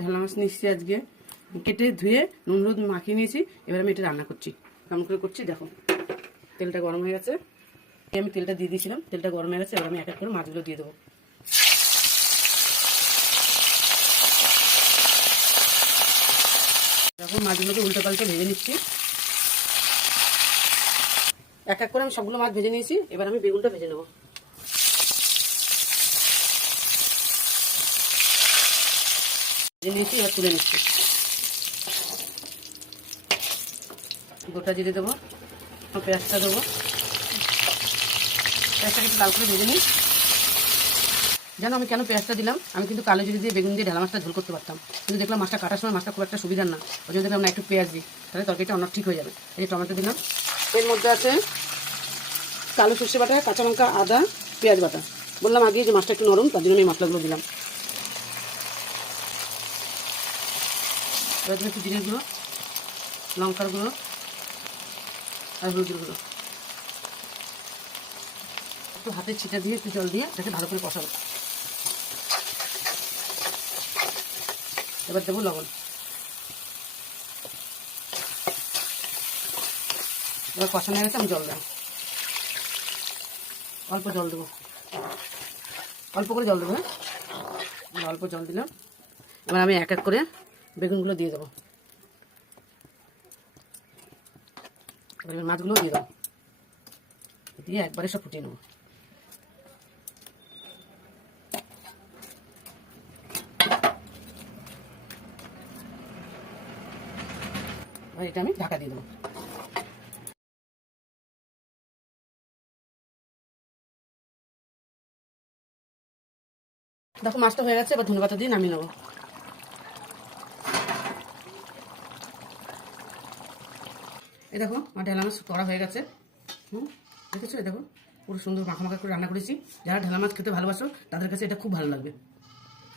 ঢালা মাছ নিচ্ছি আজকে, কেটে ধুয়ে নুন হলুদ মাখিয়ে নিয়েছি। এবার আমি এটা রান্না করছি, কেমন করে করছি দেখো। তেলটা গরম হয়ে গেছে, আমি তেলটা দিয়ে দিয়েছিলাম, তেলটা গরম হয়ে গেছে। এবার আমি এক এক করে মাছগুলো দিয়ে দেবো। দেখো মাছগুলোকে উল্টো পাল্টে ভেজে নিচ্ছি। এক এক করে আমি সবগুলো মাছ ভেজে নিয়েছি। এবার আমি বেগুনটা ভেজে নেবো। ভেজে নিয়েছি, এবার তুলে নিচ্ছি। গোটা জিরে দেবো, পেঁয়াজটা দেবো। পেঁয়াজটা একটু লাল করে ভেজে নিই। জানো আমি কেন পেঁয়াজটা দিলাম? আমি কিন্তু কালো জিরে দিয়ে বেগুন দিয়ে ঢালা মাছটা ঝোল করতে পারতাম, কিন্তু দেখলাম মাছটা কাটার সময় মাছটা খুব একটা সুবিধার না। ওই জন্য দেখলাম না, একটু পেঁয়াজ দিই, তাহলে তরকারিটা অনেক ঠিক হয়ে যাবে। এই যে টমেটো দিলাম, এর মধ্যে আছে কালো সর্ষে বাটা, কাঁচা লঙ্কা, আদা, পেঁয়াজ বাটা। বললাম আগে যে মাছটা একটু নরম, তার জন্য আমি মশলাগুলো দিলাম। এবার একটু জিরের গুঁড়ো, লঙ্কার গুঁড়ো আর হলুদের গুঁড়ো। একটু হাতে ছিটা দিয়ে একটু জল দিয়ে এটাকে ভালো করে কষাবো। এবার দেবো লবণ। এবার কষানো হয়ে গেছে, আমি জল দেবো। অল্প জল দেবো, অল্প করে জল দেবো। হ্যাঁ, অল্প জল দিলাম। এবার আমি এক এক করে বেগুনগুলো দিয়ে দেবো। এবার মাছগুলো দিয়ে দেবো, দিয়ে একবারে সব ফুটিয়ে নেবো। এবার এটা আমি ঢাকা দিয়ে দেবো। দেখো মাছটা হয়ে গেছে, এবার ধনেপাতা দিয়ে নামিয়ে নেবো। এই দেখো আমার ঢেলা মাছ করা হয়ে গেছে। দেখেছো? এই দেখো পুরো সুন্দর মাখা মাখা করে রান্না করেছি। যারা ঢেলা মাছ খেতে ভালোবাসো তাদের কাছে এটা খুব ভালো লাগবে।